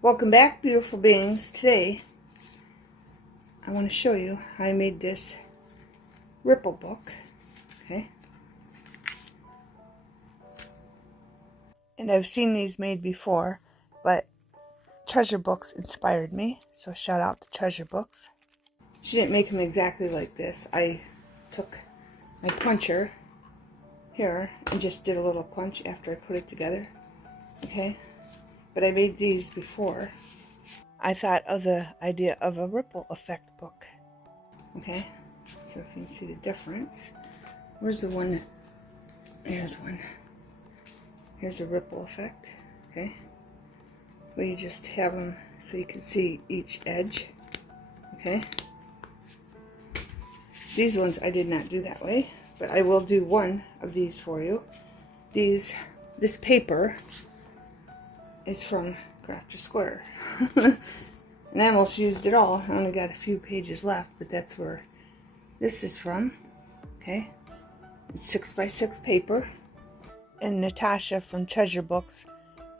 Welcome back, beautiful beings. Today I want to show you how I made this ripple book. Okay, and I've seen these made before, but Treasure Books inspired me, so shout out to Treasure Books. She didn't make them exactly like this. I took my puncher here and just did a little punch after I put it together. Okay, but I made these before. I thought of the idea of a ripple effect book. Okay, so if you can see the difference. Where's the one? Here's one. Here's a ripple effect. Okay, where you just have them so you can see each edge. Okay, these ones I did not do that way, but I will do one of these for you. This paper is from Crafter Square. And I almost used it all. I only got a few pages left, but that's where this is from. Okay, it's 6x6 paper. And Natasha from Treasure Books,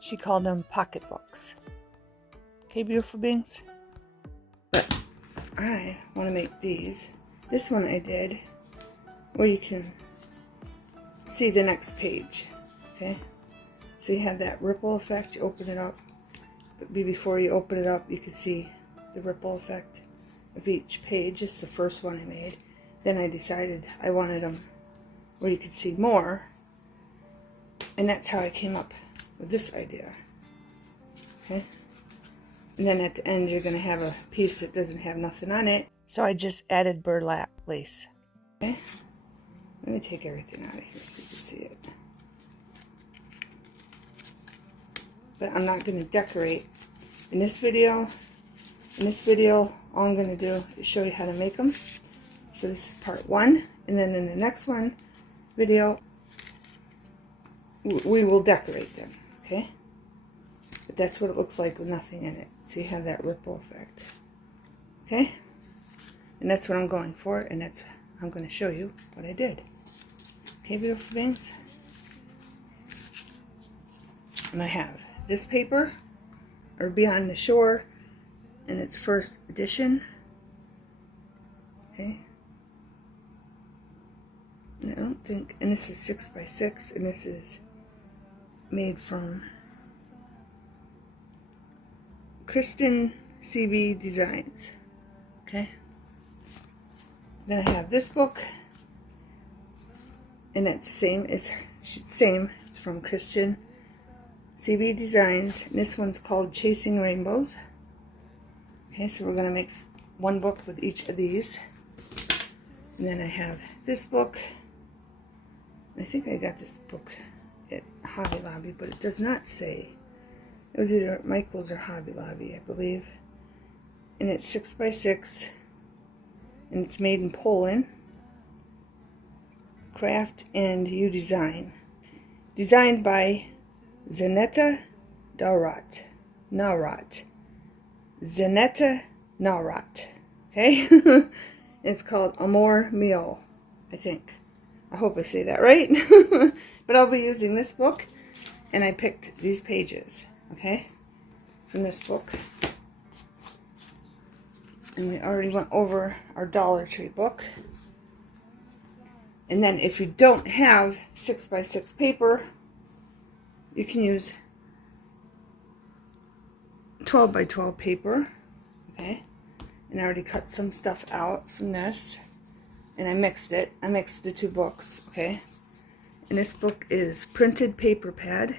she called them pocket books. Okay, beautiful beings? But I want to make these. This one I did where you can see the next page. Okay, so you have that ripple effect. You open it up, but before you open it up, you can see the ripple effect of each page. This is the first one I made. Then I decided I wanted them where you could see more, and that's how I came up with this idea. Okay, and then at the end you're going to have a piece that doesn't have nothing on it, so I just added burlap lace. Okay, let me take everything out of here so you can see it. But I'm not going to decorate in this video. In this video, all I'm going to do is show you how to make them. So this is part one, and then in the next video, we will decorate them. Okay, but that's what it looks like with nothing in it. So you have that ripple effect. Okay, and that's what I'm going for, and that's I'm going to show you what I did. Okay, beautiful beings. And I have this paper, or Beyond the Shore, in its first edition. Okay, and I don't think, and this is 6x6, and this is made from Kristen CB Designs. Okay, then I have this book, and it's same. It's from Kristen CB Designs, and this one's called Chasing Rainbows. Okay, so we're going to make one book with each of these. And then I have this book. I think I got this book at Hobby Lobby, but it does not say. It was either at Michael's or Hobby Lobby, I believe. And it's 6x6, and it's made in Poland. Craft and You Design. Designed by Zaneta Naurat. Zaneta Naurat. Okay? It's called Amor Mio, I think. I hope I say that right. But I'll be using this book, and I picked these pages, okay, from this book. And we already went over our Dollar Tree book. And then if you don't have 6x6 paper, you can use 12x12 paper. Okay, and I already cut some stuff out from this, and I mixed it. I mixed the two books. Okay, and this book is Printed Paper Pad,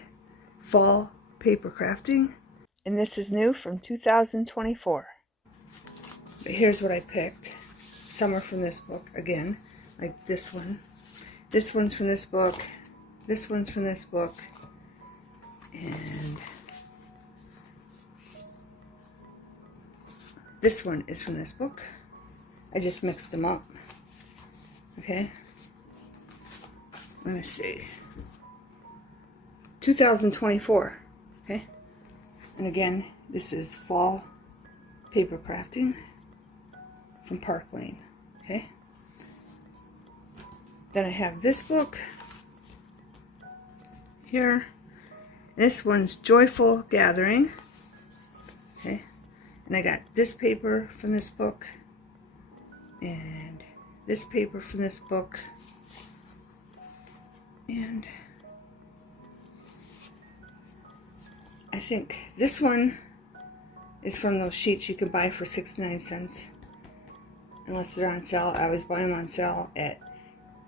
Fall Paper Crafting, and this is new from 2024. But here's what I picked. Some are from this book again, like this one. This one's from this book. This one's from this book. And this one is from this book. I just mixed them up. Okay. Let me see. 2024. Okay. And again, this is Fall Paper Crafting from Park Lane. Okay. Then I have this book here. This one's Joyful Gathering. Okay, and I got this paper from this book and this paper from this book, and I think this one is from those sheets you can buy for 69 cents. Unless they're on sale. I always buy them on sale at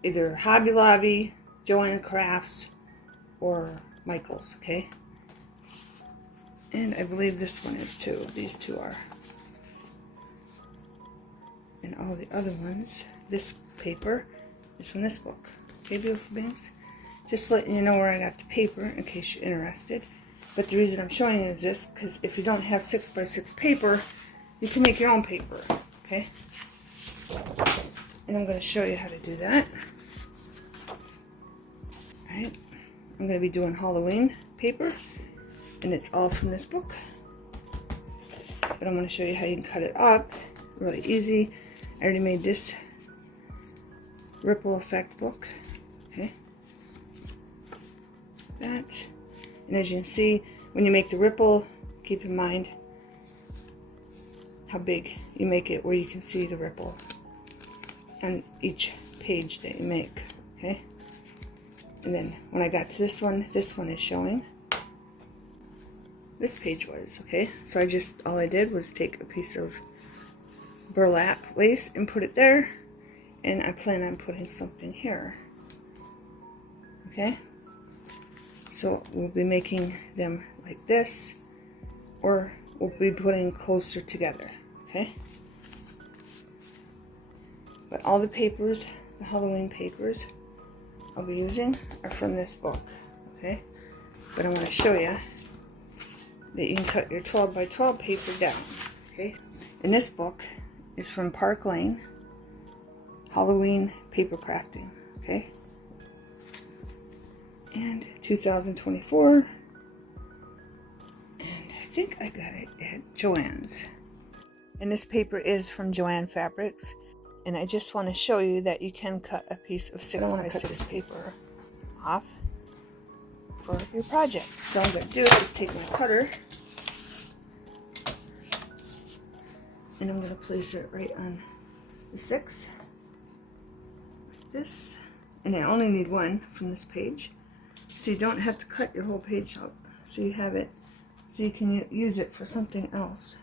either Hobby Lobby, Joann Crafts, or Michael's, okay? And I believe this one is too. These two are. And all the other ones, this paper is from this book. Okay, beautiful beings? Just letting you know where I got the paper in case you're interested. But the reason I'm showing you is this, because if you don't have 6x6 paper, you can make your own paper, okay? And I'm going to show you how to do that. Alright, I'm going to be doing Halloween paper, and it's all from this book. But I'm going to show you how you can cut it up. Really easy. I already made this ripple effect book. Okay. That. And as you can see, when you make the ripple, keep in mind how big you make it where you can see the ripple on each page that you make. Okay. And then when I got to this one is showing. This page was, okay. So all I did was take a piece of burlap lace and put it there, and I plan on putting something here. Okay. So we'll be making them like this, or we'll be putting closer together. Okay. But all the papers, the Halloween papers I'll be using are from this book, okay? But I want to show you that you can cut your 12 by 12 paper down, okay? And this book is from Park Lane, Halloween Paper Crafting, okay? And 2024, and I think I got it at Joann's. And this paper is from Joann Fabrics. And I just want to show you that you can cut a piece of 6x6 paper off for your project. So what I'm going to do is take my cutter and I'm going to place it right on the 6, like this. And I only need one from this page. So you don't have to cut your whole page out. So you have it, so you can use it for something else.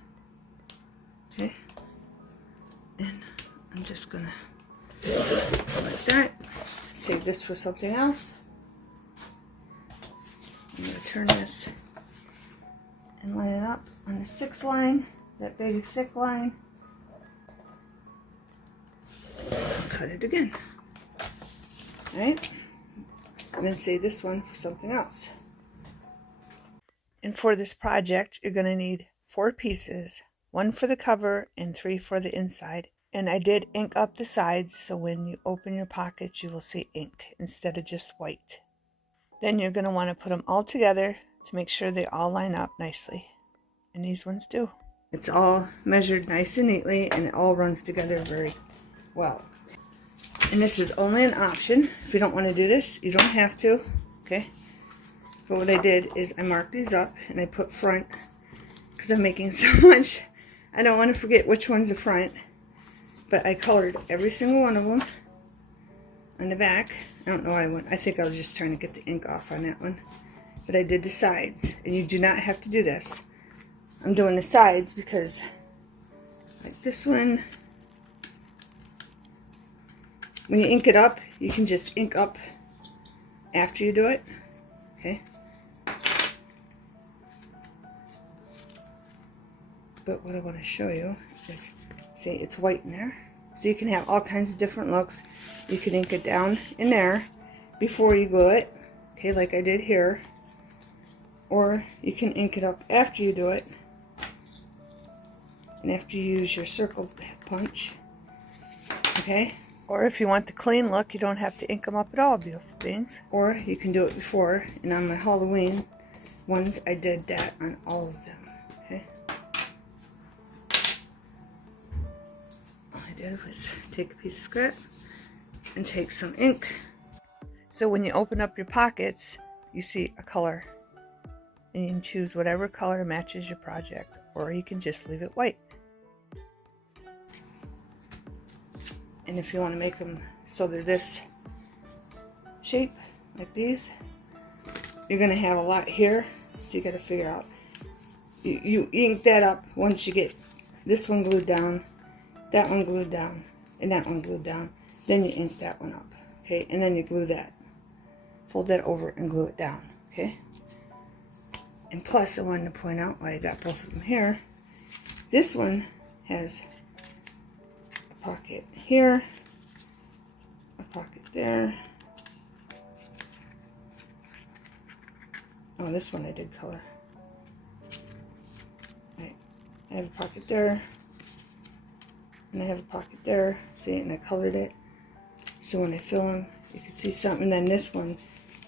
Okay? And I'm just gonna like that. Save this for something else. I'm gonna turn this and line it up on the 6 line, that big thick line. Cut it again. Alright? And then save this one for something else. And for this project, you're gonna need 4 pieces, 1 for the cover and 3 for the inside. And I did ink up the sides, so when you open your pockets, you will see ink instead of just white. Then you're going to want to put them all together to make sure they all line up nicely. And these ones do. It's all measured nice and neatly, and it all runs together very well. And this is only an option. If you don't want to do this, you don't have to, okay? But what I did is I marked these up, and I put front, because I'm making so much. I don't want to forget which one's the front. But I colored every single one of them on the back. I don't know why I went. I think I was just trying to get the ink off on that one. But I did the sides. And you do not have to do this. I'm doing the sides because, like this one, when you ink it up, you can just ink up after you do it. Okay? But what I want to show you is, see, it's white in there. So you can have all kinds of different looks. You can ink it down in there before you glue it, okay, like I did here. Or you can ink it up after you do it. And after you use your circle punch, okay? Or if you want the clean look, you don't have to ink them up at all, beautiful beings. Or you can do it before. And on my Halloween ones, I did that on all of them. Did was take a piece of scrap and take some ink. So when you open up your pockets, you see a color And you can choose whatever color matches your project, or you can just leave it white. And if you want to make them so they're this shape, like these, you're going to have a lot here, so you got to figure out. You ink that up once you get this one glued down, that one glued down, and that one glued down. Then you ink that one up, okay? And then you glue that. Fold that over and glue it down, okay? And plus, I wanted to point out why I got both of them here. This one has a pocket here, a pocket there. Oh, this one I did color. Right, I have a pocket there, and I have a pocket there. See, and I colored it. So when I fill them, you can see something. And then this one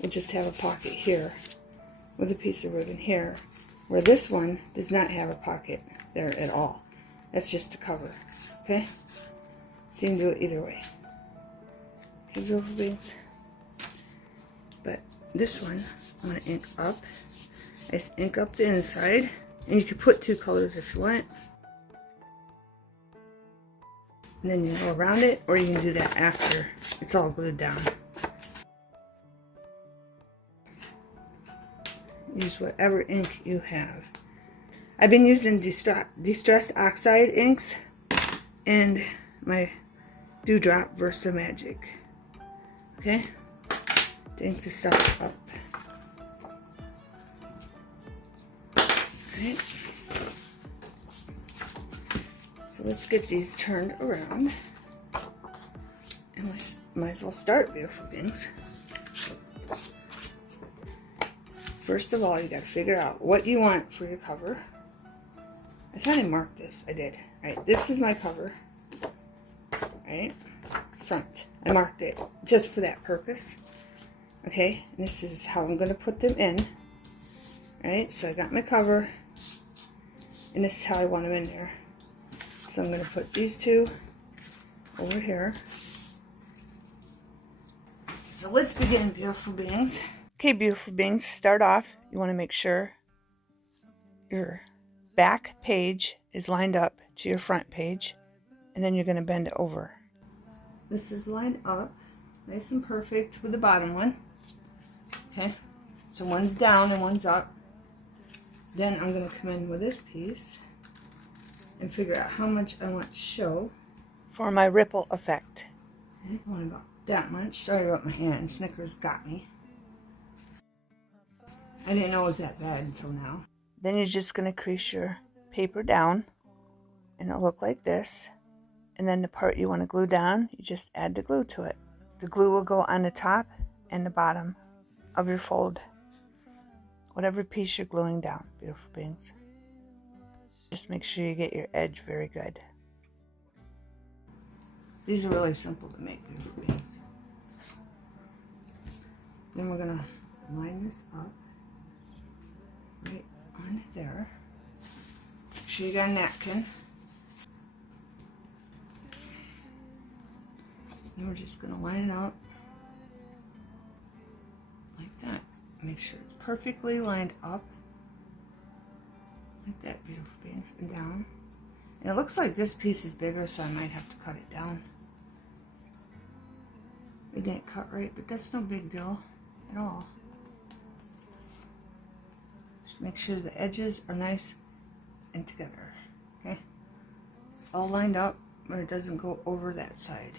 will just have a pocket here with a piece of ribbon here, where this one does not have a pocket there at all. That's just to cover, okay? So you can do it either way. Okay, beautiful beings. But this one, I'm going to ink up. I just ink up the inside, and you can put 2 colors if you want. And then you go around it, or you can do that after it's all glued down. Use whatever ink you have. I've been using Distressed Oxide inks and my Dewdrop Versa Magic. Okay? To ink this stuff up. Alright. So let's get these turned around. And we might as well start, beautiful things. First of all, you got to figure out what you want for your cover. I thought I marked this. I did. Alright, this is my cover. Right? Front. I marked it just for that purpose. Okay, and this is how I'm going to put them in. Right? So I got my cover, and this is how I want them in there. So I'm going to put these 2 over here. So let's begin, beautiful beings. Okay, beautiful beings, start off, you want to make sure your back page is lined up to your front page, and then you're going to bend it over. This is lined up, nice and perfect with the bottom one. Okay, so one's down and one's up. Then I'm going to come in with this piece and figure out how much I want to show for my ripple effect. Okay, only about that much. Sorry about my hand, Snickers got me. I didn't know it was that bad until now. Then you're just going to crease your paper down, and it'll look like this. And then the part you want to glue down, you just add the glue to it. The glue will go on the top and the bottom of your fold. Whatever piece you're gluing down, beautiful beings. Just make sure you get your edge very good. These are really simple to make, beautiful beings. Then we're going to line this up right on there. Make sure you got a napkin. Then we're just going to line it up like that. Make sure it's perfectly lined up like that, beautiful beings, and down. And it looks like this piece is bigger, so I might have to cut it down. It didn't cut right, but that's no big deal at all. Just make sure the edges are nice and together, okay? It's all lined up, but it doesn't go over that side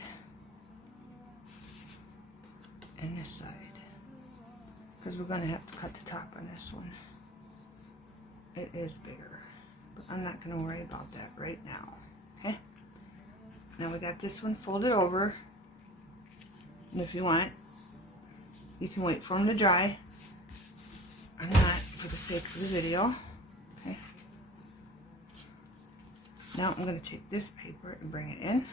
and this side, because we're going to have to cut the top on this one. It is bigger, but I'm not going to worry about that right now, okay? Now we got this one folded over, and if you want, you can wait for them to dry. I'm not, for the sake of the video, okay? Now I'm going to take this paper and bring it in,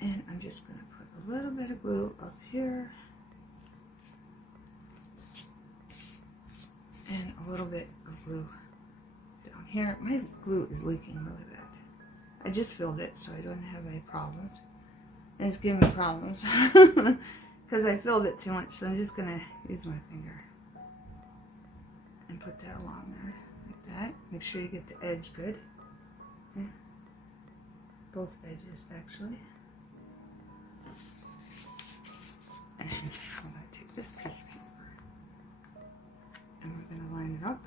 and I'm just going to put a little bit of glue up here, and a little bit of glue down here. My glue is leaking really bad. I just filled it, so I don't have any problems. And it's giving me problems because I filled it too much, so I'm just going to use my finger. and put that along there like that. Make sure you get the edge good. Okay. Both edges actually. And then I'm going to take this piece of paper and we're going to line it up.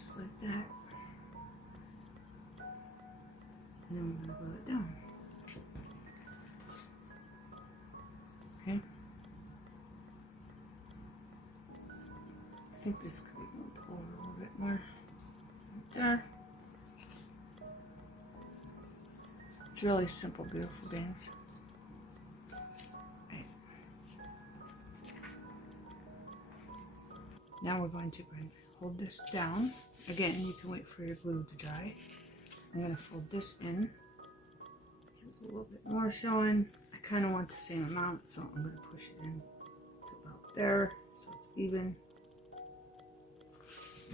Just like that. And then we're going to glue it down. Okay. I think this could be moved over a little bit more. Right there. It's really simple, beautiful things. Right. Now we're going to hold this down. Again, you can wait for your glue to dry. I'm going to fold this in. So there's a little bit more showing. I kind of want the same amount, so I'm going to push it in to about there so it's even.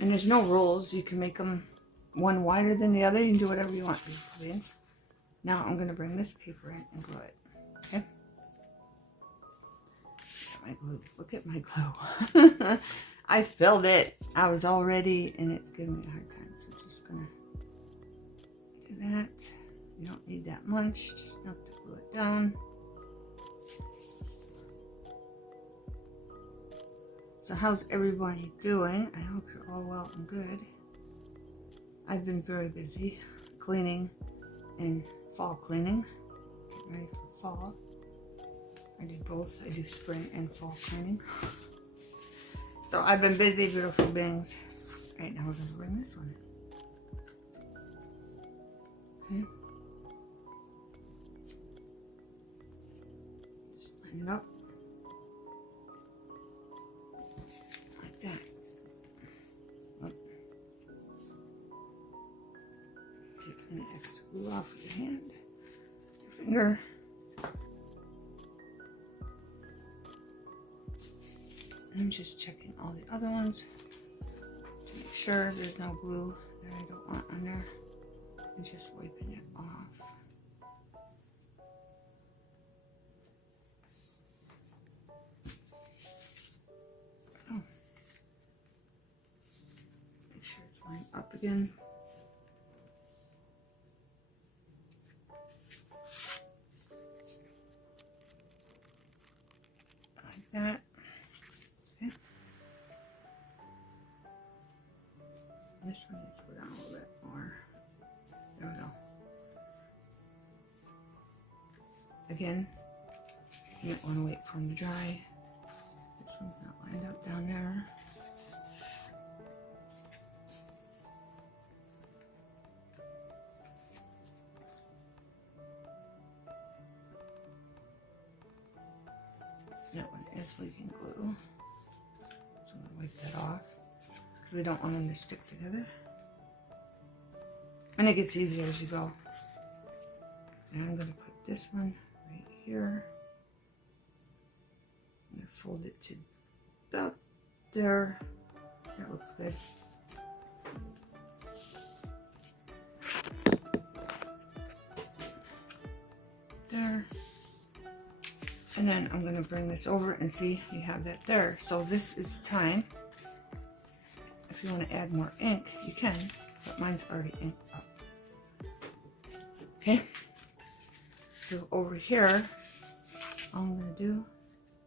And there's no rules. You can make them one wider than the other. You can do whatever you want, beautiful beings. Now I'm going to bring this paper in and glue it. Okay? My glue. Look at my glue. I filled it. I was all ready and it's giving me a hard time. So I'm just going to do that. You don't need that much. Just enough to glue it down. So how's everybody doing? I hope you're all well and good. I've been very busy cleaning and fall cleaning. Getting ready for fall. I do both. I do spring and fall cleaning. So I've been busy, beautiful beings. Right now we're going to bring this one in. Okay. Just line it up. Like that. Up. Take any extra glue off with your hand, your finger. I'm just checking all the other ones to make sure there's no glue that I don't want on there, and just wiping it off. Oh. Make sure it's lined up again. Like that. Okay. This one needs to go down a little bit more. There we go. Again, you might want to wait for them to dry. This one's not lined up down there. That one is leaking glue. So I'm going to wipe that off because we don't want them to stick together. And it gets easier as you go. And I'm going to put this one right here. I'm going to fold it to about there. That looks good. There. And then I'm going to bring this over and see you have that there. So this is the time. If you want to add more ink, you can, but mine's already inked up. Okay? So over here, all I'm going to do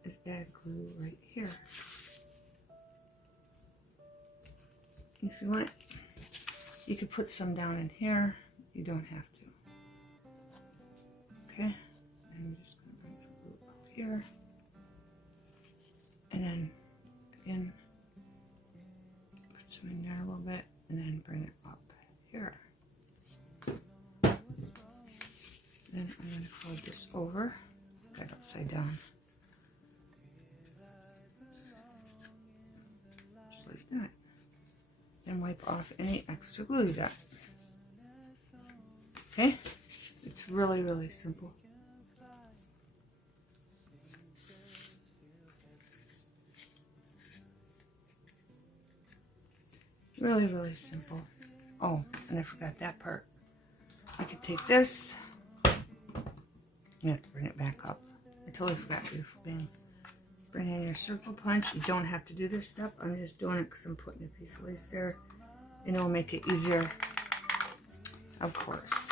is add glue right here. If you want, you could put some down in here. You don't have to. Okay? And I'm just going to bring some glue up here. And then, again, put some in there a little bit, and then bring it up here. Then I'm going to fold this over, got it upside down. Just like that. Then wipe off any extra glue you got. Okay? It's really, really simple. Really, really simple. Oh, and I forgot that part. I could take this. You have to bring it back up. totally forgot, beautiful beings. Bring in your circle punch. You don't have to do this step. I'm just doing it because I'm putting a piece of lace there. And it'll make it easier. Of course.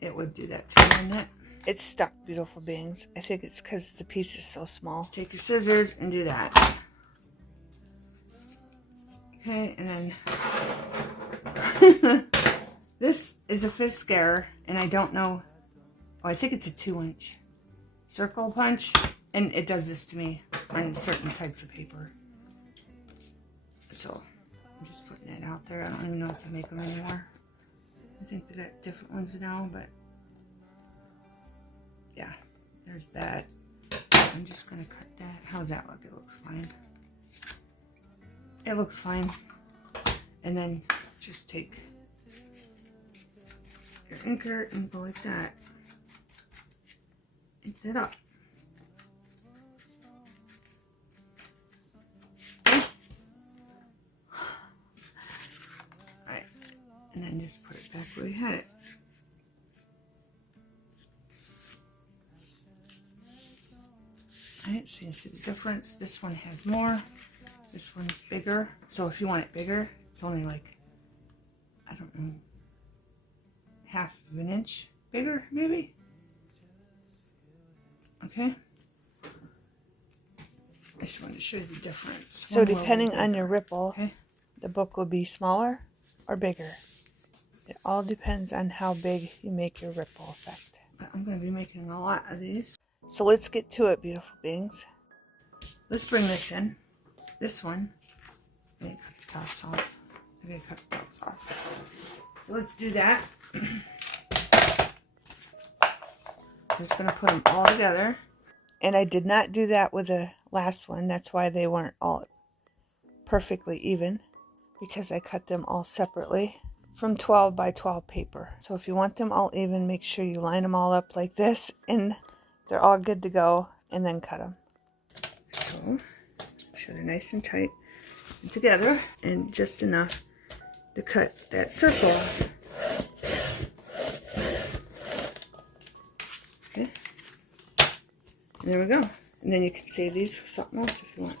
It would do that to my knit. It's stuck, beautiful beings. I think it's because the piece is so small. Just take your scissors and do that. Okay, and then this is a Fiskare, and I don't know. Oh, I think it's a 2-inch circle punch, and it does this to me on certain types of paper. So I'm just putting it out there. I don't even know if they make them anymore. I think they got different ones now, but yeah, there's that. I'm just gonna cut that. How's that look? It looks fine. It looks fine. And then just take your inker and go like that. Ink that up. Alright. And then just put it back where we had it. Alright, so you see the difference. This one has more. This one's bigger. So if you want it bigger, it's only like, I don't know, half of an inch bigger, maybe. Okay. I just wanted to show you the difference. So depending on your ripple, okay, the book will be smaller or bigger. It all depends on how big you make your ripple effect. But I'm going to be making a lot of these. So let's get to it, beautiful beings. Let's bring this in. This one. I need to cut the tops off. I'm going to cut the tops off. So let's do that. I'm just going to put them all together. And I did not do that with the last one. That's why they weren't all perfectly even. Because I cut them all separately from 12 by 12 paper. So if you want them all even, make sure you line them all up like this. And they're all good to go. And then cut them. So, make sure they're nice and tight and together. And just enough to cut that circle off. Okay. And there we go. And then you can save these for something else if you want.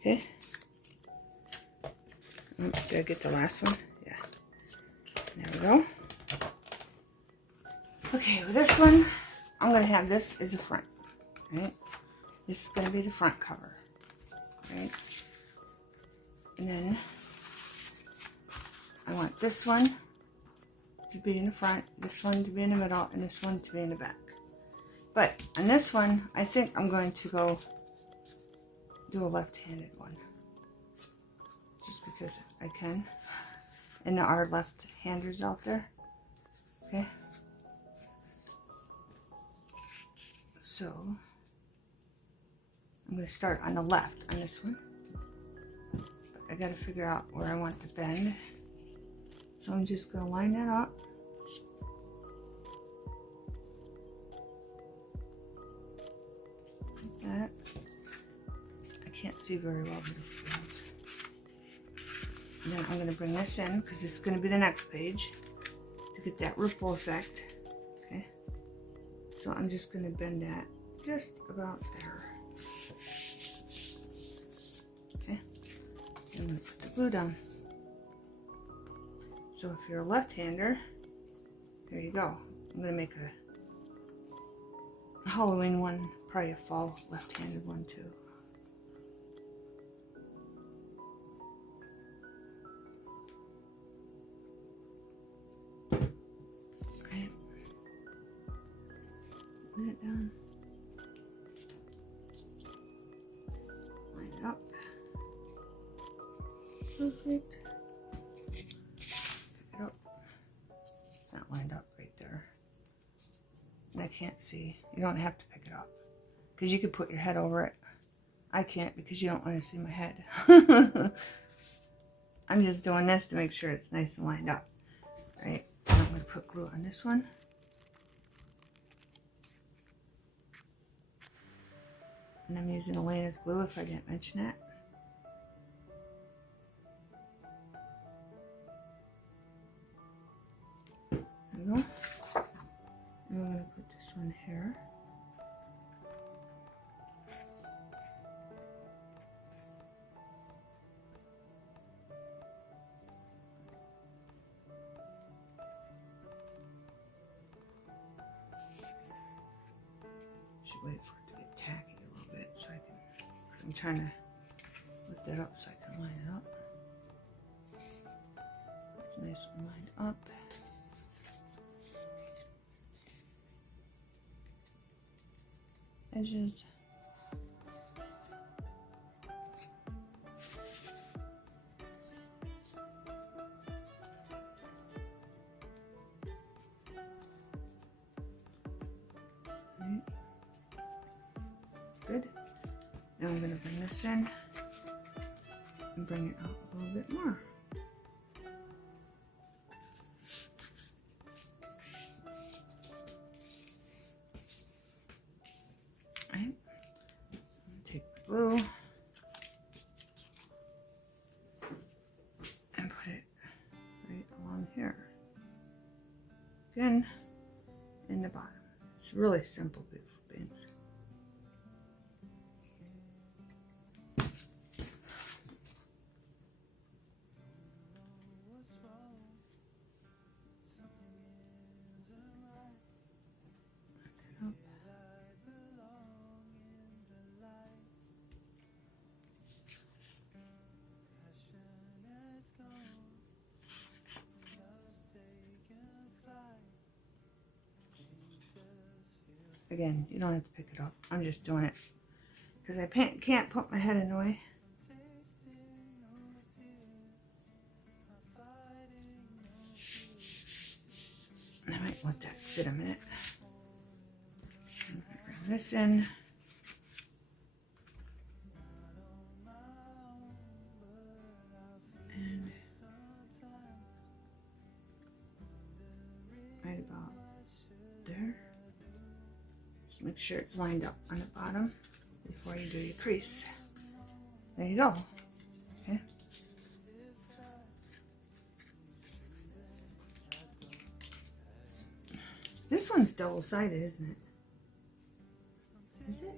Okay. Oh, did I get the last one? Yeah. There we go. Okay, with this one, I'm going to have this as a front. Right? This is going to be the front cover. Right? And then I want this one to be in the front, this one to be in the middle, and this one to be in the back. But on this one, I think I'm going to go do a left-handed one. Just because I can. And there are left-handers out there. Okay. So, I'm going to start on the left on this one. But I got to figure out where I want to bend. So I'm just going to line that up. Like that. I can't see very well with the fingers. And then I'm going to bring this in because this is going to be the next page to get that ripple effect. Okay. So I'm just going to bend that just about there. Okay. And I'm going to put the glue down. So if you're a left-hander, there you go. I'm going to make a Halloween one, probably a fall left-handed one too. Okay. Lay it down. Line it up. Perfect. Not lined up right there. And I can't see. You don't have to pick it up because you could put your head over it. I can't because you don't want to see my head. I'm just doing this to make sure it's nice and lined up. Right? And I'm going to put glue on this one. And I'm using Elena's glue if I didn't mention that. There we go. And we're going to put this one here. wait for it to get tacky a little bit so I can, because I'm trying to lift that up so I can line it up. It's nice and lined up. Edges. Right. That's good. Now I'm going to bring this in and bring it out a little bit more. Right. Take the blue and put it right along here. Again, in the bottom. It's really simple, beautiful beings. Again, you don't have to pick it up. I'm just doing it because I can't put my head in the way. I might let that sit a minute. I'm going to bring this in. And right about there. Just make sure it's lined up on the bottom before you do your crease. There you go. Okay. This one's double-sided, isn't it? Is it?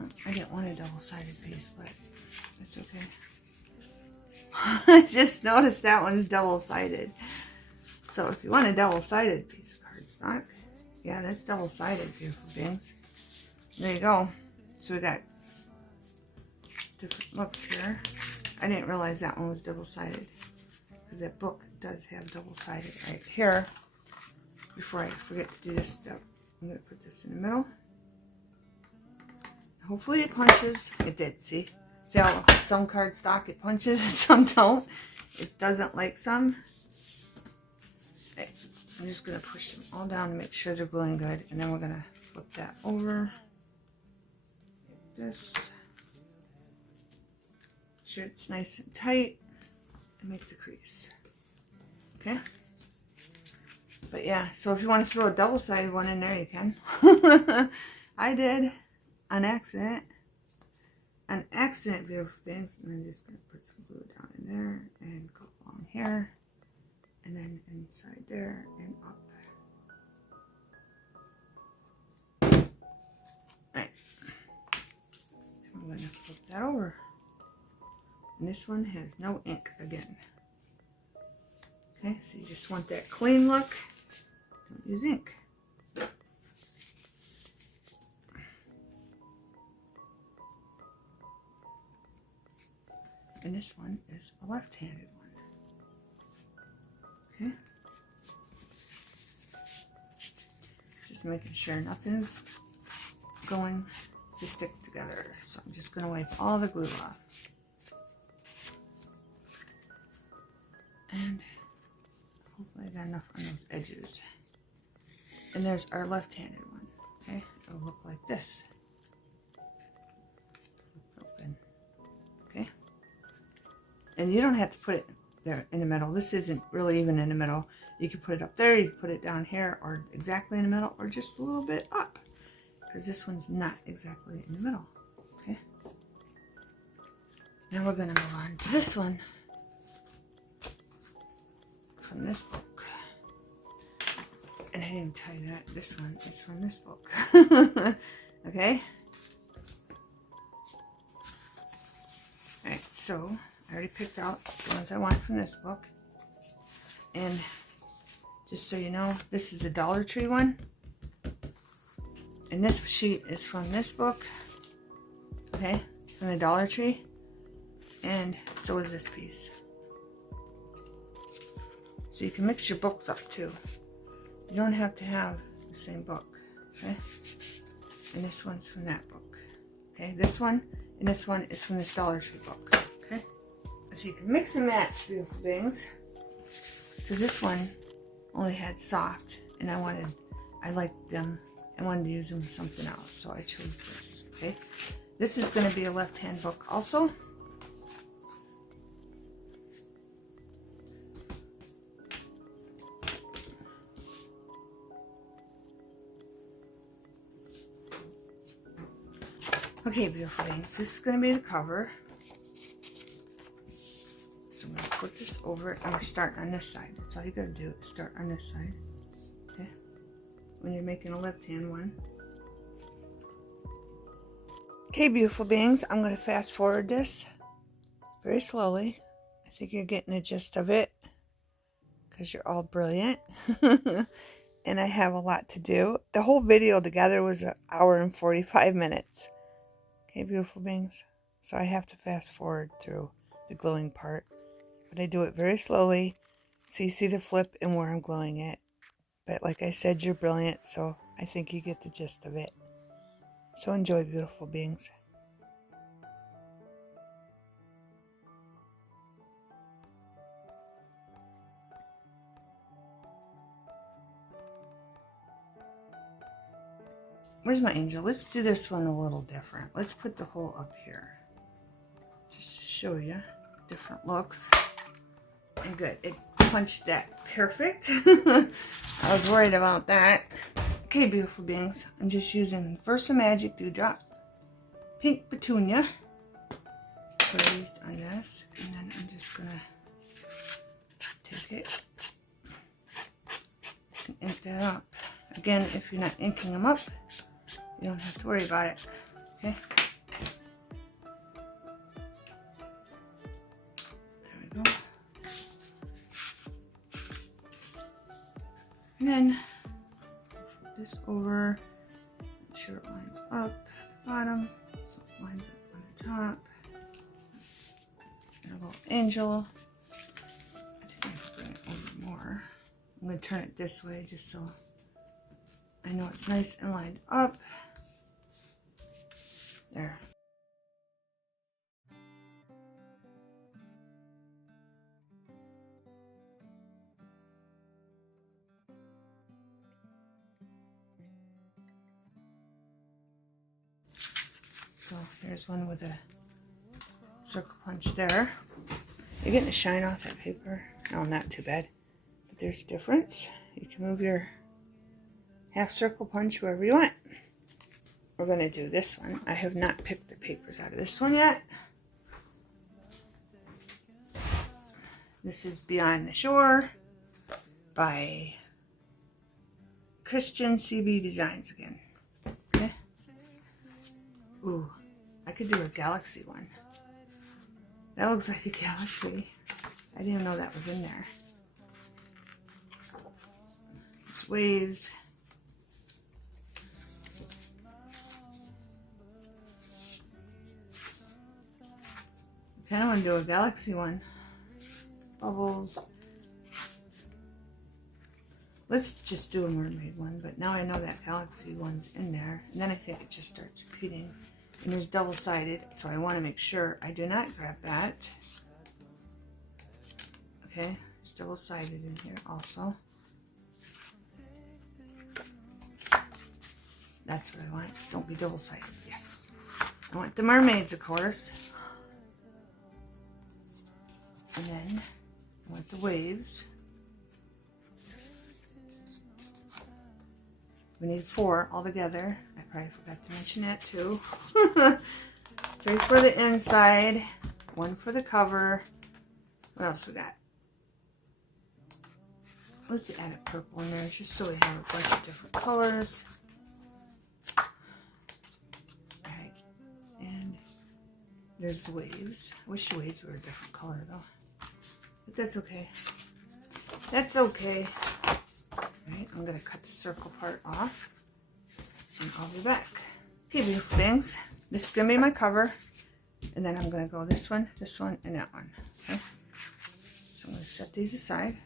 Oh, I didn't want a double-sided piece, but that's okay. I just noticed that one's double-sided. So if you want a double-sided piece of cardstock, yeah, that's double-sided, beautiful beings. There you go. So we got different looks here. I didn't realize that one was double-sided because that book does have double-sided right here. Before I forget to do this step, I'm going to put this in the middle. Hopefully it punches. It did, see? See how some cardstock it punches and some don't? It doesn't like some. Okay. I'm just going to push them all down to make sure they're gluing good. And then we're going to flip that over. Like this. Make sure it's nice and tight. And make the crease. Okay? But yeah, so if you want to throw a double-sided one in there, you can. I did. On accident. On accident, beautiful things. And I'm just going to put some glue down in there. And go along here. And then inside there and up. Right. I'm going to flip that over. And this one has no ink again. Okay, so you just want that clean look. Don't use ink. And this one is a left-handed one. Okay. Just making sure nothing's going to stick together. So I'm just going to wipe all the glue off. And hopefully I got enough on those edges. And there's our left-handed one. Okay, it'll look like this. Open. Okay. And you don't have to put it there in the middle. This isn't really even in the middle. You can put it up there, you can put it down here, or exactly in the middle, or just a little bit up. Because this one's not exactly in the middle. Okay. Now we're going to move on to this one. From this book. And I didn't even tell you that this one is from this book. Okay? Alright, so I already picked out the ones I want from this book. And just so you know, this is a Dollar Tree one. And this sheet is from this book, okay, from the Dollar Tree, and so is this piece. So you can mix your books up too. You don't have to have the same book, okay? And this one's from that book, okay? This one and this one is from this Dollar Tree book, okay? So you can mix and match, beautiful things, because this one only had soft, and I liked them. I wanted to use them with something else, so I chose this, okay? This is going to be a left-hand book also. Okay, beautiful things. This is going to be the cover. So I'm going to put this over, and we're starting on this side. That's all you got to do is start on this side. Okay? When you're making a left-hand one. Okay, beautiful beings, I'm going to fast forward this very slowly. I think you're getting the gist of it because you're all brilliant. And I have a lot to do. The whole video together was 1 hour and 45 minutes. Okay, beautiful beings. So I have to fast forward through the gluing part. But I do it very slowly so you see the flip and where I'm gluing it. But like I said, you're brilliant, so I think you get the gist of it. So enjoy, beautiful beings. Where's my angel? Let's do this one a little different. Let's put the hole up here. Just to show you different looks. And good. It punched that perfect. I was worried about that. Okay, beautiful beings. I'm just using Versa Magic Dewdrop Pink Petunia. That's what I used on this. And then I'm just going to take it and ink that up. Again, if you're not inking them up, you don't have to worry about it. Okay? There we go. And then flip this over, make sure it lines up at the bottom, so it lines up on the top. And a little angel. I think I can bring it over more. I'm going to turn it this way just so I know it's nice and lined up. There. So here's one with a circle punch there. You're getting the shine off that paper. No, not too bad. But there's a difference. You can move your half circle punch wherever you want. We're going to do this one. I have not picked the papers out of this one yet. This is Beyond the Shore by Christian CB Designs again. Okay. Ooh, I could do a galaxy one. That looks like a galaxy. I didn't even know that was in there. Waves. I kind of want to do a galaxy one. Bubbles. Let's just do a mermaid one, but now I know that galaxy one's in there. And then I think it just starts repeating. And there's double-sided, so I want to make sure I do not grab that. Okay, there's double-sided in here also. That's what I want. Don't be double-sided. Yes. I want the mermaids, of course. And then I want the waves. We need 4 altogether. I probably forgot to mention that too. 3 for the inside, 1 for the cover. What else we got? Let's add a purple in there just so we have a bunch of different colors. Alright, and there's the waves. I wish the waves were a different color though. But that's okay. That's okay. Alright, I'm going to cut the circle part off. and I'll be back. Okay, beautiful things. This is going to be my cover. And then I'm going to go this one, and that one. Okay? So I'm going to set these aside.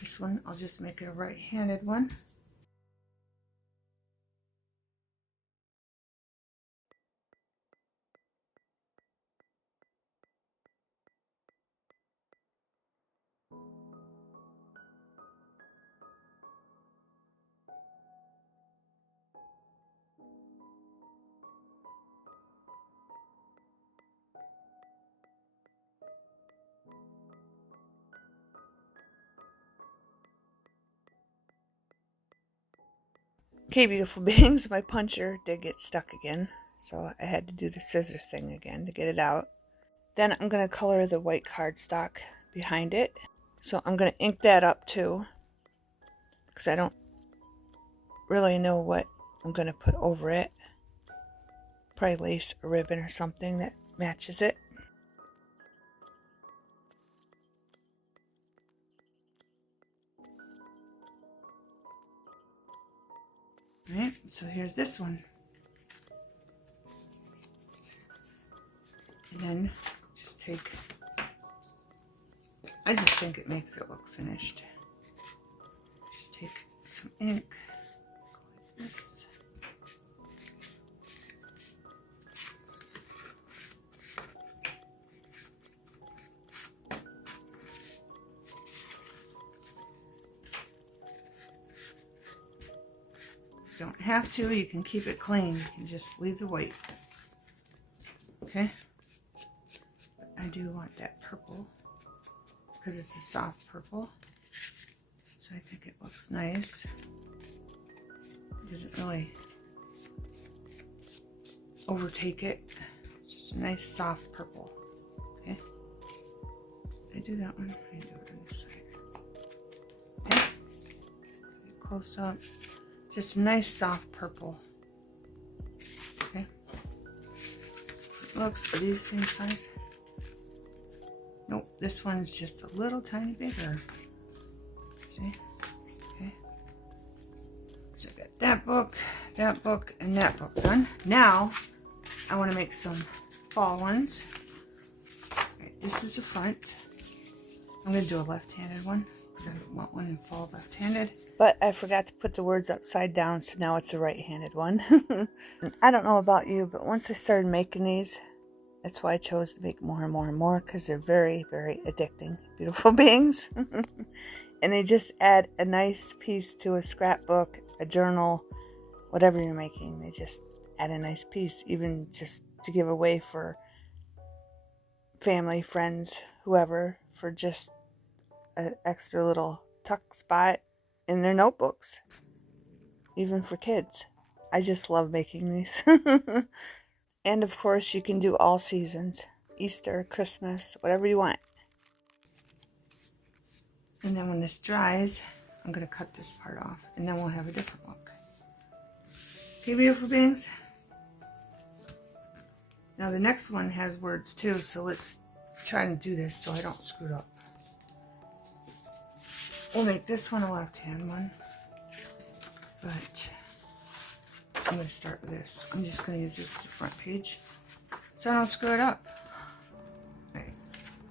This one, I'll just make it a right-handed one. Okay, beautiful beings, my puncher did get stuck again, so I had to do the scissor thing again to get it out. Then I'm going to color the white cardstock behind it. So I'm going to ink that up too, because I don't really know what I'm going to put over it. Probably lace or ribbon or something that matches it. Alright, so here's this one. And then just take, I just think it makes it look finished. Just take some ink, like this. You don't have to, you can keep it clean. You can just leave the white. Okay? But I do want that purple because it's a soft purple. So I think it looks nice. It doesn't really overtake it. It's just a nice soft purple. Okay? I do that one. I do it on this side. Okay? Close up. Just a nice soft purple. Okay. Looks, are these the same size? Nope, this one's just a little tiny bigger. See? Okay. So I got that book, and that book done. Now, I want to make some fall ones. Alright, this is the front. I'm going to do a left-handed one, because I want one in fall left-handed. But I forgot to put the words upside down, so now it's a right-handed one. I don't know about you, but once I started making these, that's why I chose to make more and more and more, because they're very, very addicting, beautiful beings. And they just add a nice piece to a scrapbook, a journal, whatever you're making. They just add a nice piece, even just to give away for family, friends, whoever, for just an extra little tuck spot in their notebooks, even for kids. I just love making these. And of course you can do all seasons, Easter, Christmas, whatever you want. And then when this dries, I'm going to cut this part off, and then we'll have a different look. Okay, beautiful beings. Now the next one has words too, so let's try to do this so I don't screw it up. We'll make this one a left-hand one, but I'm going to start with this. I'm just going to use this as the front page so I don't screw it up. All right,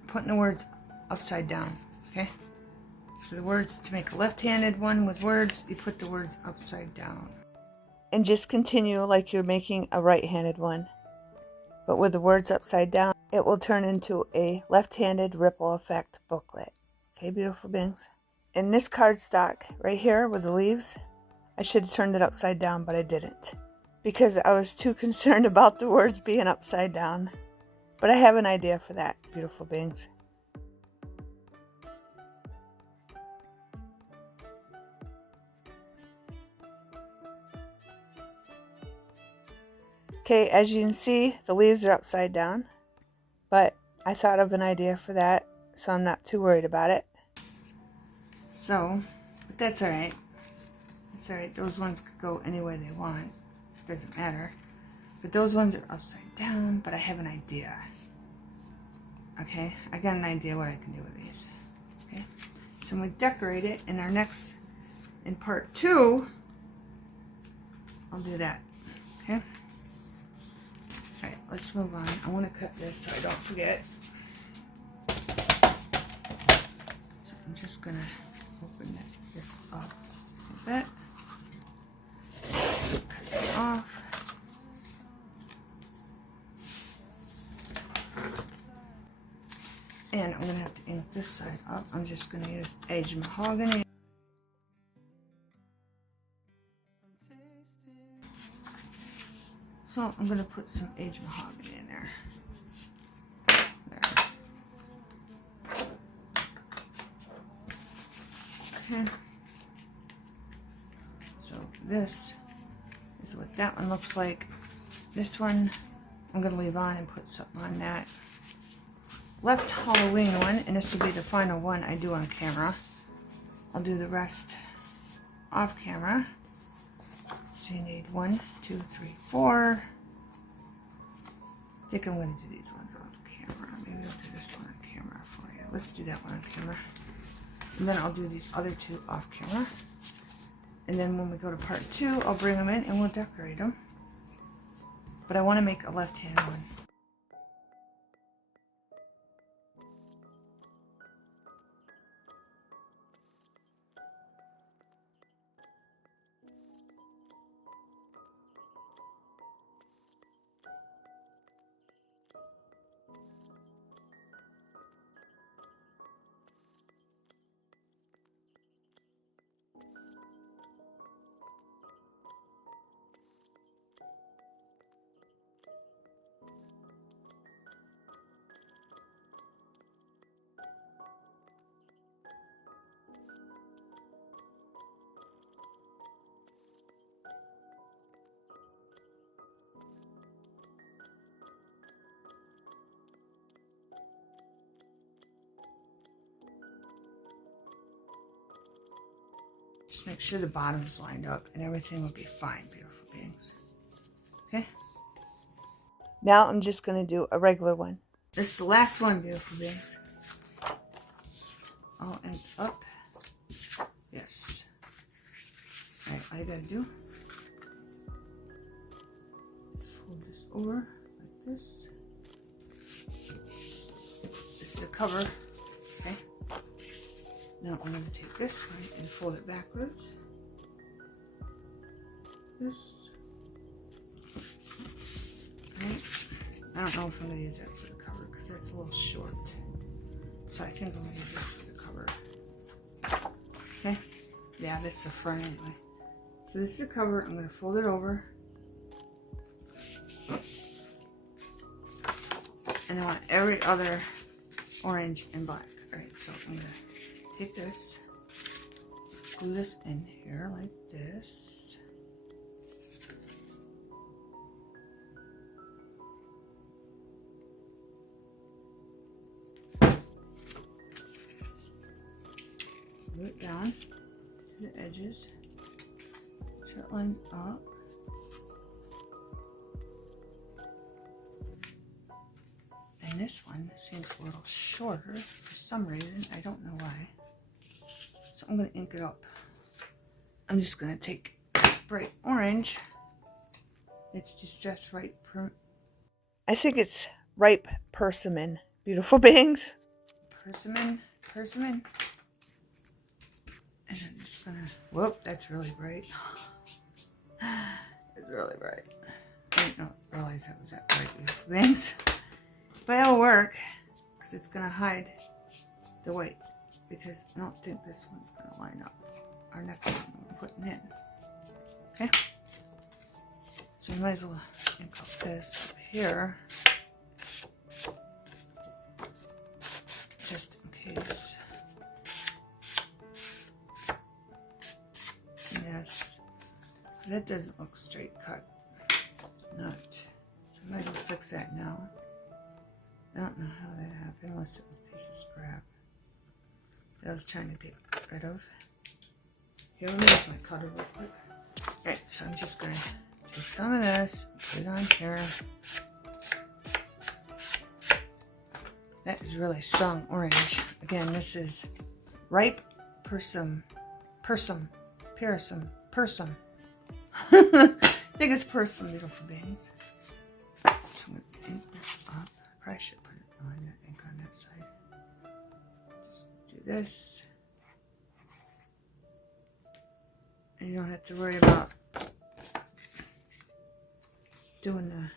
putting the words upside down, okay? So the words, to make a left-handed one with words, you put the words upside down. And just continue like you're making a right-handed one, but with the words upside down, it will turn into a left-handed ripple effect booklet. Okay, beautiful beings? In this cardstock right here with the leaves, I should have turned it upside down, but I didn't, because I was too concerned about the words being upside down. But I have an idea for that, beautiful beings. Okay, as you can see, the leaves are upside down, but I thought of an idea for that, so I'm not too worried about it. So, but that's all right. It's all right. Those ones could go any way they want. It doesn't matter. But those ones are upside down, but I have an idea. Okay, I got an idea what I can do with these. Okay, so I'm going to decorate it in our next, in part 2, I'll do that. Okay. Alright, let's move on. I want to cut this so I don't forget. So I'm just going to open this up a bit. Cut it off. And I'm going to have to ink this side up. I'm just going to use aged mahogany. So I'm going to put some aged mahogany in there. Okay. So this is what that one looks like. This one I'm going to leave on and put something on that. Left Halloween one, and this will be the final one I do on camera. I'll do the rest off camera. So you need 1, 2, 3, 4. I think I'm going to do these ones off camera. Maybe I'll do this one on camera for you. Let's do that one on camera. And then I'll do these other two off camera. And then when we go to part 2, I'll bring them in and we'll decorate them. But I want to make a left-hand one. Just make sure the bottom's lined up and everything will be fine, beautiful beings. Okay? Now I'm just going to do a regular one. This is the last one, beautiful beings. All end up. Yes. Alright, all you got to do is fold this over like this. This is a cover. Okay? Now I'm going to take this one and fold it backwards. This. Right. I don't know if I'm going to use that for the cover because that's a little short. So I think I'm going to use this for the cover. Okay? Yeah, this is the front anyway. So this is the cover. I'm going to fold it over. And I want every other orange and black. Alright, so I'm going to take this, glue this in here like this. Glue it down to the edges. Short lines up. And this one seems a little shorter for some reason. I don't know why. So I'm going to ink it up. I'm just going to take this bright orange. It's Distress Ripe. I think it's Ripe Persimmon. Beautiful beings. Persimmon. And I'm just going to... Whoop, that's really bright. It's really bright. I didn't realize that was that bright, beautiful beings. But it'll work. Because it's going to hide the white. Because I don't think this one's going to line up. Our next one we're putting in. Okay? So you might as well ink up this up here. Just in case. Yes. Because that doesn't look straight cut. It's not. So I might as well fix that now. I don't know how that happened unless it was a piece of scrap that I was trying to get rid of. Here, let me use my cutter real quick. Alright, so I'm just going to take some of this, put it on here. That is really strong orange. Again, this is Ripe Persimmon. biggest person, beautiful beings. So I'm going to ink this up. Probably should put ink on that side. Just do this. And you don't have to worry about doing the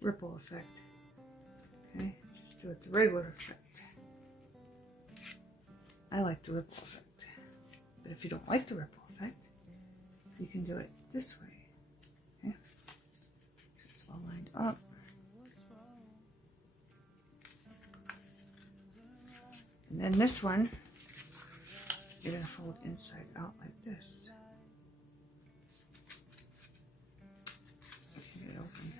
ripple effect. Okay, just do it the regular effect. I like the ripple effect. But if you don't like the ripple effect, you can do it this way. Okay, it's all lined up. And then this one, you're going to fold inside out like this. Get it open.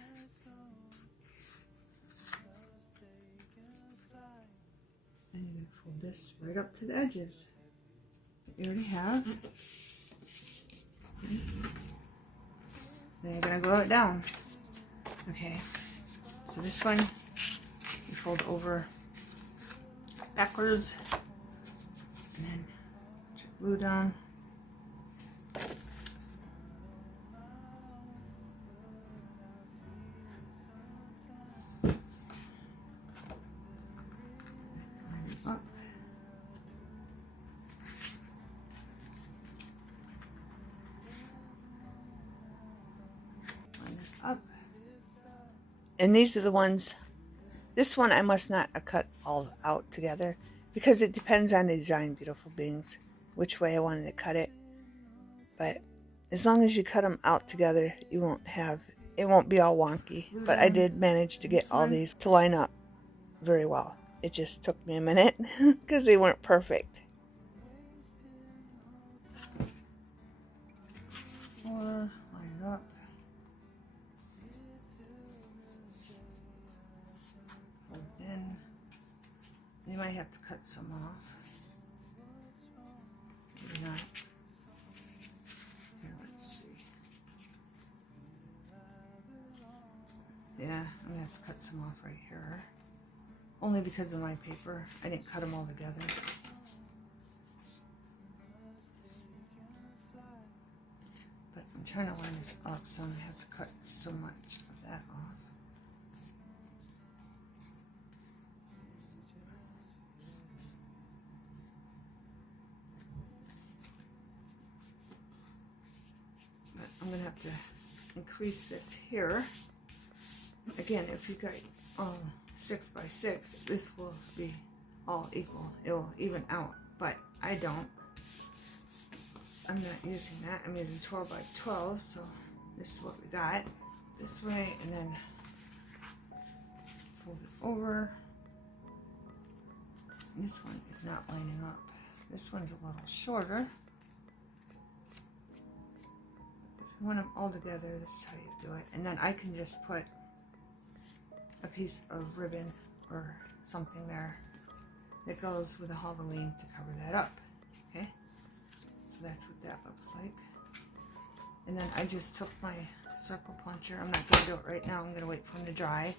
And you're going to fold this right up to the edges that you already have. Okay. Then you're going to glue it down. Okay, so this one you fold over backwards and then put your glue down. Up. Line this up. And these are the ones. This one I must not cut all out together because it depends on the design, beautiful beings, which way I wanted to cut it. But as long as you cut them out together, you won't have, it won't be all wonky. But I did manage to get all these to line up very well. It just took me a minute because they weren't perfect. Or line it up. You might have to cut some off. Maybe not. Here, let's see. Yeah, I'm gonna have to cut some off right here. Only because of my paper. I didn't cut them all together. But I'm trying to line this up, so I'm gonna have to cut so much of that off. I'm going to have to increase this here. Again, if you got 6 by 6, this will be all equal. It will even out, but I don't. I'm not using that. I'm using 12 by 12, so this is what we got. This way, and then fold it over. And this one is not lining up. This one's a little shorter. If you want them all together, this is how you do it. And then I can just put a piece of ribbon or something there that goes with a Halloween to cover that up. Okay, so that's what that looks like. And then I just took my circle puncher. I'm not going to do it right now. I'm going to wait for them to dry.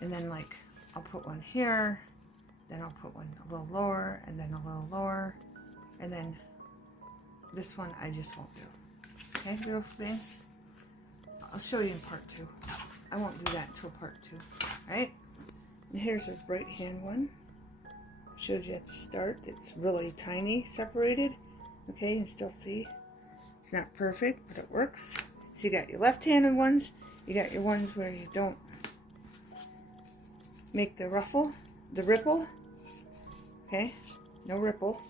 And then like I'll put one here, then I'll put one a little lower, and then a little lower, and then this one I just won't do. Okay, beautiful beings? I'll show you in part 2. I won't do that until part 2. Alright? And here's a right hand one. Showed you at the start. It's really tiny separated. Okay, you can still see. It's not perfect, but it works. So you got your left-handed ones. You got your ones where you don't make the ripple. Okay, no ripple.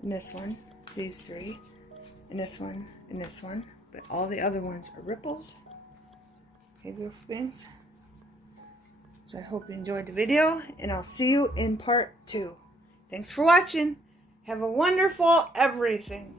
And this one, these 3. And this one, and this one, but all the other ones are ripples. Okay, beautiful beings. So I hope you enjoyed the video, and I'll see you in part 2. Thanks for watching. Have a wonderful everything.